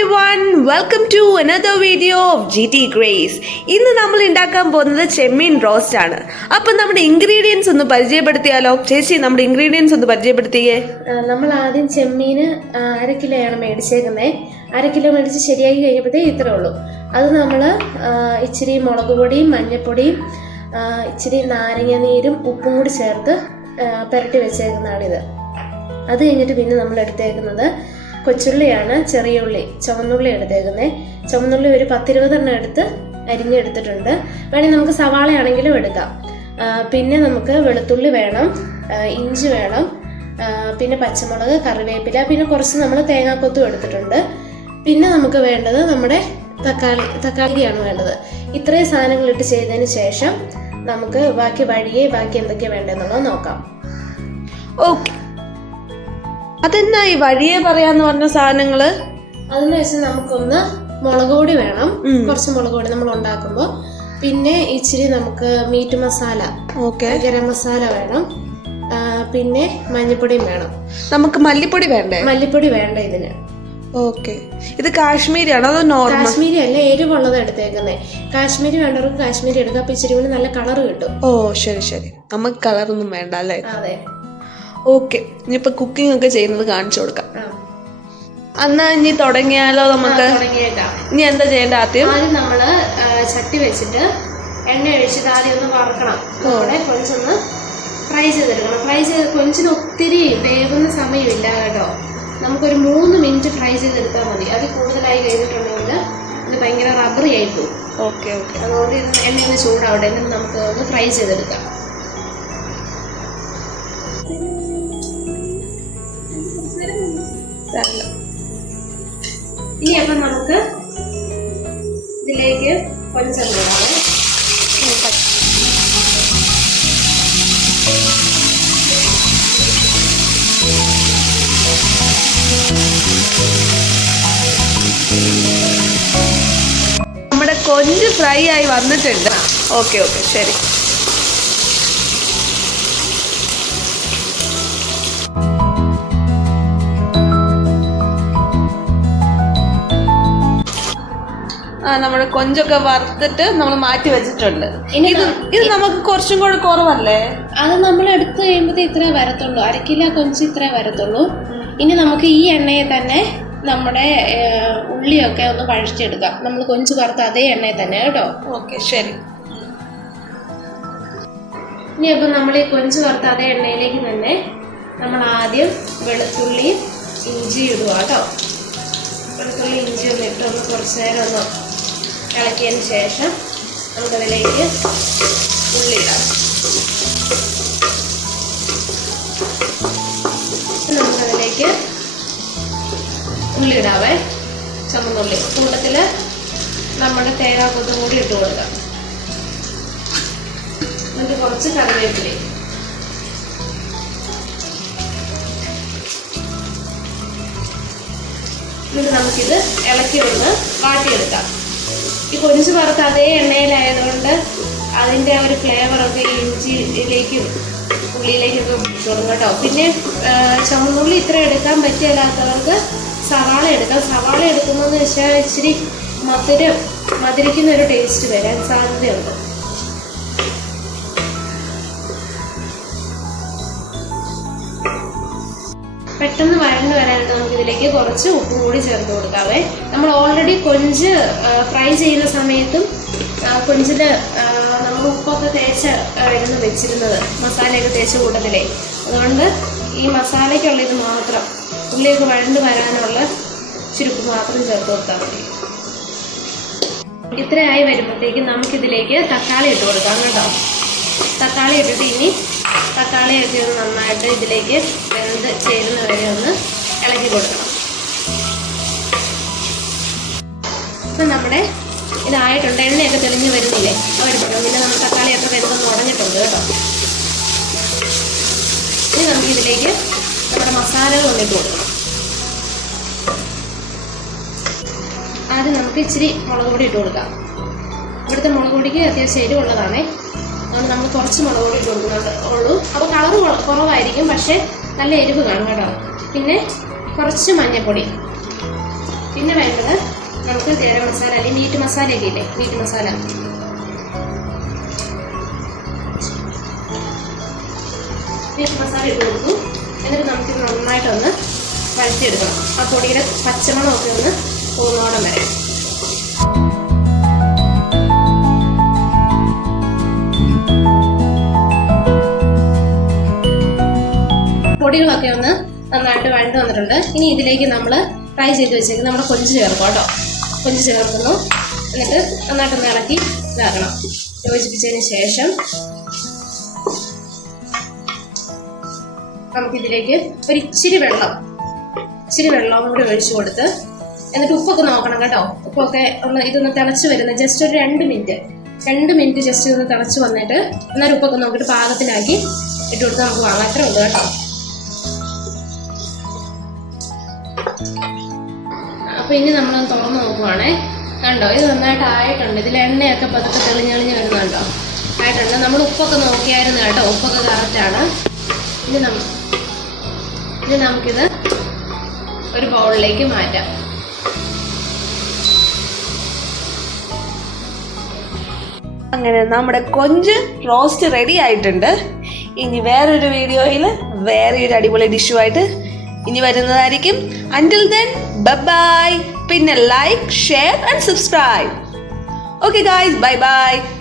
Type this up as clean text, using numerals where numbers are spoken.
everyone, welcome to another video of GT Grace. ഇന്ന് നമ്മൾ ഉണ്ടാക്കാൻ പോകുന്നത് ചെമ്മീൻ റോസ്റ്റ് ആണ്. അപ്പോൾ നമ്മുടെ ഇൻഗ്രീഡിയൻസ് ഒന്ന് പരിചയപ്പെടുത്തിയാലോ? ചേച്ചി നമ്മുടെ ഇൻഗ്രീഡിയൻസ് ഒന്ന് പരിചയപ്പെടുത്തിയേ. നമ്മൾ ആദ്യം ചെമ്മീന് 1/2 കിലോയാണ് മേടിച്ചേക്കുന്നത്. 1/2 കിലോ മേടിച്ച് ശരിയാക്കി കഴിഞ്ഞപ്പോഴത്തേക്ക് ഇത്രേ ഉള്ളൂ. അത് നമ്മൾ ഇച്ചിരി മുളക് പൊടിയും മഞ്ഞൾപ്പൊടിയും ഇച്ചിരി നാരങ്ങ നീരും ഉപ്പും കൂടി ചേർത്ത് പുരട്ടി വെച്ചേക്കുന്നതാണിത്. അത് കഴിഞ്ഞിട്ട് പിന്നെ നമ്മൾ എടുത്തേക്കുന്നത് കൊച്ചുള്ളിയാണ്, ചെറിയ ഉള്ളി, ചുവന്നുള്ളി എടുത്തേക്കുന്നത്. ചുവന്നുള്ളി ഒരു 10-20 എടുത്ത് അരിഞ്ഞെടുത്തിട്ടുണ്ട്. വേണമെങ്കിൽ നമുക്ക് സവാളയാണെങ്കിലും എടുക്കാം. പിന്നെ നമുക്ക് വെളുത്തുള്ളി വേണം, ഇഞ്ചി വേണം, പിന്നെ പച്ചമുളക്, കറിവേപ്പില, പിന്നെ കുറച്ച് നമ്മൾ തേങ്ങാക്കൊത്തും എടുത്തിട്ടുണ്ട്. പിന്നെ നമുക്ക് വേണ്ടത് നമ്മുടെ തക്കാളിയാണ് വേണ്ടത്. ഇത്രയും സാധനങ്ങളിട്ട് ചെയ്തതിന് ശേഷം നമുക്ക് ബാക്കി എന്തൊക്കെയാണ് വേണ്ടതെന്നുള്ളത് നോക്കാം. ഓക്കെ, അതെന്നാ ഈ വഴിയെ പറയാന്ന് പറഞ്ഞ സാധനങ്ങള്? അതെന്ന് വെച്ചാൽ നമുക്കൊന്ന് മുളക് പൊടി വേണം, കുറച്ച് മുളക് പൊടി നമ്മൾ ഉണ്ടാക്കുമ്പോൾ. പിന്നെ ഇച്ചിരി നമുക്ക് മീറ്റ് മസാല, ഗരം മസാല വേണം. പിന്നെ മഞ്ഞൾപ്പൊടിയും വേണം. നമുക്ക് മല്ലിപ്പൊടി വേണ്ടേ? മല്ലിപ്പൊടി വേണ്ട ഇതിന്. ഓക്കെ, ഇത് കാശ്മീരി ആണോ അതോ നോർമൽ? കാശ്മീരി അല്ല, എരിവുള്ളത് എടുത്തേക്കുന്നത്. കാശ്മീരി വേണ്ടവർക്ക് കാശ്മീരി എടുക്കാം. അപ്പൊ ഇച്ചിരി കൂടി നല്ല കളർ കിട്ടും. ഓ ശരി ശരി, നമുക്ക് കളറൊന്നും വേണ്ട അല്ലേ? അതെ. ഓക്കെ, ഇനിയിപ്പോ കുക്കിംഗ് ഒക്കെ ചെയ്യുന്നത് കാണിച്ചു കൊടുക്കാം. എന്നാ ഇനി തുടങ്ങിയാലോ? നമുക്ക് ഇനി എന്താ ചെയ്യേണ്ട? ആദ്യം നമ്മള് ചട്ടി വെച്ചിട്ട് എണ്ണ ഒഴിച്ചിട്ട് ആദ്യം ഒന്ന് വറക്കണം. കൊഞ്ചൊന്ന് ഫ്രൈ ചെയ്തെടുക്കണം. ഫ്രൈ ചെയ്ത് കൊഞ്ചിന് ഒത്തിരി വേവുന്ന സമയമില്ല കേട്ടോ. നമുക്കൊരു 3 മിനിറ്റ് ഫ്രൈ ചെയ്തെടുത്താൽ മതി. അത് കൂടുതലായി കഴിഞ്ഞിട്ടുണ്ടെങ്കിൽ ഇത് ഭയങ്കര റബ്ബറി ആയി പോകും. ഓക്കെ ഓക്കെ, അതുകൊണ്ട് എണ്ണയൊന്ന് ചൂടാവട്ടെ, എന്നിട്ട് നമുക്ക് ഒന്ന് ഫ്രൈ ചെയ്തെടുക്കാം. ഇനി അപ്പം നമുക്ക് ഇതിലേക്ക് കൊഞ്ചിടാം. നമ്മുടെ കൊഞ്ച് ഫ്രൈ ആയി വന്നിട്ടുണ്ട്. ഓക്കെ ഓക്കെ, ശരി. നമ്മുടെ കൊഞ്ചൊക്കെ വറുത്തിട്ട് നമ്മൾ മാറ്റി വെച്ചിട്ടുണ്ട്. ഇത് നമുക്ക് കുറച്ചും കൂടെ കുറവല്ലേ? അത് നമ്മൾ എടുത്ത് കഴിയുമ്പോഴത്തേ ഇത്രേ വരത്തുള്ളൂ. 1/2 കിലോ കൊഞ്ച് ഇത്രേ വരത്തുള്ളൂ. ഇനി നമുക്ക് ഈ എണ്ണയെ തന്നെ നമ്മുടെ ഉള്ളിയൊക്കെ ഒന്ന് വഴച്ചെടുക്കാം. നമ്മൾ കൊഞ്ച് വറുത്ത അതേ എണ്ണയിൽ തന്നെ കേട്ടോ. ഓക്കെ ശരി. ഇനി അപ്പം നമ്മൾ ഈ കൊഞ്ച് വറുത്ത അതേ എണ്ണയിലേക്ക് തന്നെ നമ്മൾ ആദ്യം വെളുത്തുള്ളി ഇഞ്ചി ഇടുക കേട്ടോ. വെളുത്തുള്ളി ഇഞ്ചി ഒന്ന് ഇട്ടൊന്ന് കുറച്ച് നേരം ഒന്ന് ഇളക്കിയതിന് ശേഷം നമുക്കതിലേക്ക് ഉള്ളി ഇടാം. നമുക്കതിലേക്ക് ഉള്ളി ഇടാവേ, ചുമന്നുള്ളി. കൂട്ടത്തിൽ നമ്മുടെ തേങ്ങാക്കൊത്തും കൂടി ഇട്ട് കൊടുക്കാം. എന്നിട്ട് കുറച്ച് കറിവേപ്പില. എന്നിട്ട് നമുക്കിത് ഇളക്കി ഒന്ന് വാട്ടിയെടുക്കാം. ഈ കൊഞ്ച് വറുത്ത അതേ എണ്ണയിലായതുകൊണ്ട് അതിൻ്റെ ആ ഒരു ഫ്ലേവറൊക്കെ ഇഞ്ചിയിലേക്കും ഉള്ളിയിലേക്കൊക്കെ കൊടുക്കും കേട്ടോ. പിന്നെ ചുവന്നുള്ളി ഇത്ര എടുക്കാൻ പറ്റില്ലാത്തവർക്ക് സവാള എടുക്കാം. സവാള എടുക്കുന്നതെന്ന് വെച്ചാൽ ഇച്ചിരി മധുരിക്കുന്നൊരു ടേസ്റ്റ് വരാൻ സാധ്യതയുണ്ട്. പെട്ടെന്ന് വഴണ്ട് വരാനായിട്ട് നമുക്ക് ഇതിലേക്ക് കുറച്ച് ഉപ്പും കൂടി ചേർത്ത് കൊടുക്കാവേ. നമ്മൾ ഓൾറെഡി കൊഞ്ച് ഫ്രൈ ചെയ്യുന്ന സമയത്തും കൊഞ്ചിൽ നമ്മൾ ഉപ്പൊക്കെ തേച്ചായിരുന്നു വെച്ചിരുന്നത്, മസാലയൊക്കെ തേച്ച കൂട്ടത്തിലേ. അതുകൊണ്ട് ഈ മസാലയ്ക്കുള്ള ഇത് മാത്രം, ഉള്ളിലേക്ക് വഴണ്ട് വരാനുള്ള ചുരുപ്പ് മാത്രം ചേർത്ത് കൊടുത്താൽ മതി. ഇത്രയായി വരുമ്പോഴത്തേക്കും നമുക്കിതിലേക്ക് തക്കാളി ഇട്ട് കൊടുക്കാം കേട്ടോ. തക്കാളി ഇട്ടിട്ട് ഇനി തക്കാളിയൊക്കെ ഒന്ന് നന്നായിട്ട് ഇതിലേക്ക് വെന്ത് ചേരുന്ന വരെ ഒന്ന് ഇളക്കി കൊടുക്കണം. ഇപ്പം നമ്മുടെ ഇതായിട്ടുണ്ട്. എണ്ണയൊക്കെ തെളിഞ്ഞ് വരുന്നില്ലേ? വരുന്നുണ്ട്. പിന്നെ നമ്മൾ തക്കാളിയൊക്കെ വെന്തൊന്ന് ഉടഞ്ഞിട്ടുണ്ട് കേട്ടോ. ഇനി നമുക്കിതിലേക്ക് നമ്മുടെ മസാലകൾ കൊണ്ടിട്ട് കൊടുക്കണം. ആദ്യം നമുക്ക് ഇച്ചിരി മുളക് പൊടി ഇട്ട് കൊടുക്കാം. ഇവിടുത്തെ മുളക് പൊടിക്ക് അത്യാവശ്യം എരിവുള്ളതാണേ. അതുകൊണ്ട് നമ്മൾ കുറച്ച് മുളക് പൊടി ഇട്ട് കൊടുക്കുന്നുണ്ട് ഉള്ളൂ. അപ്പോൾ കളറ് കുറവായിരിക്കും, പക്ഷേ നല്ല എരിവ് കാണും കേട്ടോ. പിന്നെ കുറച്ച് മഞ്ഞൾപ്പൊടി, പിന്നെ വേണ്ടത് നമുക്ക് ഗരം മസാല അല്ലെങ്കിൽ മീറ്റ് മസാലയൊക്കെ ഇല്ലേ, മീറ്റ് മസാല ഇട്ട് കൊടുക്കും. എന്നിട്ട് നമുക്ക് നന്നായിട്ടൊന്ന് വഴറ്റിയെടുക്കണം. ആ പൊടിയുടെ പച്ചമണമൊക്കെ ഒന്ന് പോകുന്നോളം വരെ. പൊടികളൊക്കെ ഒന്ന് നന്നായിട്ട് വഴണ്ട് വന്നിട്ടുണ്ട്. ഇനി ഇതിലേക്ക് നമ്മൾ ഫ്രൈ ചെയ്ത് വെച്ചേക്ക് നമ്മുടെ കൊഞ്ച് ചേർക്കും കേട്ടോ. കൊഞ്ച് ചേർക്കുന്നു. എന്നിട്ട് നന്നായിട്ടൊന്ന് ഇളക്കി ഇതാക്കണം. യോജിപ്പിച്ചതിന് ശേഷം നമുക്കിതിലേക്ക് ഇച്ചിരി വെള്ളം കൂടി ഒഴിച്ചു കൊടുത്ത് എന്നിട്ട് ഉപ്പൊക്കെ നോക്കണം കേട്ടോ. ഉപ്പൊക്കെ ഒന്ന് ഇതൊന്ന് തിളച്ച് വരുന്നത് ജസ്റ്റ് ഒരു 2 മിനിറ്റ് ജസ്റ്റ് ഒന്ന് തിളച്ച് വന്നിട്ട് അന്നേരം ഉപ്പൊക്കെ നോക്കിയിട്ട് പാകത്തിലാക്കി ഇട്ട് കൊടുത്ത് നമുക്ക് വാങ്ങാം. അത്രേ ഉള്ളൂ കേട്ടോ. അപ്പൊ ഇനി നമ്മളത് തുറന്ന് നോക്കുവാണേ. കണ്ടോ, ഇത് നന്നായിട്ട് ആയിട്ടുണ്ട്. ഇതിൽ എണ്ണയൊക്കെ പതുക്കെ തെളിഞ്ഞ് വരുന്നുണ്ടോ, ആയിട്ടുണ്ട്. നമ്മൾ ഉപ്പൊക്കെ നോക്കിയായിരുന്നു കേട്ടോ, ഉപ്പൊക്കെ കറക്റ്റാണ്. ഇനി നമുക്കിത് ഒരു ബൗളിലേക്ക് മാറ്റാം. അങ്ങനെ നമ്മുടെ കൊഞ്ച് റോസ്റ്റ് റെഡി ആയിട്ടുണ്ട്. ഇനി വേറൊരു വീഡിയോയിൽ വേറൊരു അടിപൊളി ഡിഷുമായിട്ട് ഇനി വരുന്നതായിരിക്കും. Until then, bye-bye. പിന്നെ like, share and subscribe. Okay guys, bye-bye.